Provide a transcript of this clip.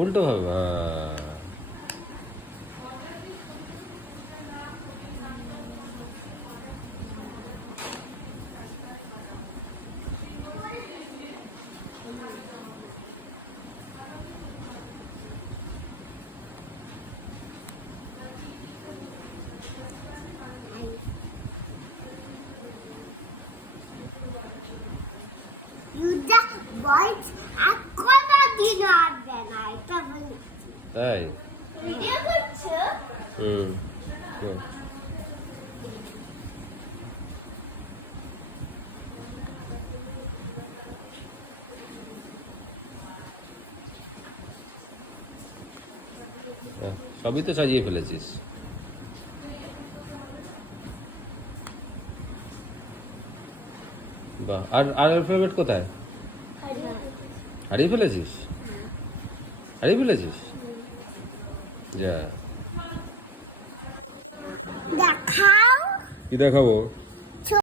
উল্টো ভাবে তাই সবই তো সাজিয়ে ফেলেছিস। বাহ, আর আর অ্যালফাবেট কোথায়? হারিয়ে ফেলেছিস? হারিয়ে ফেলেছিস? যা, কি দেখাবো?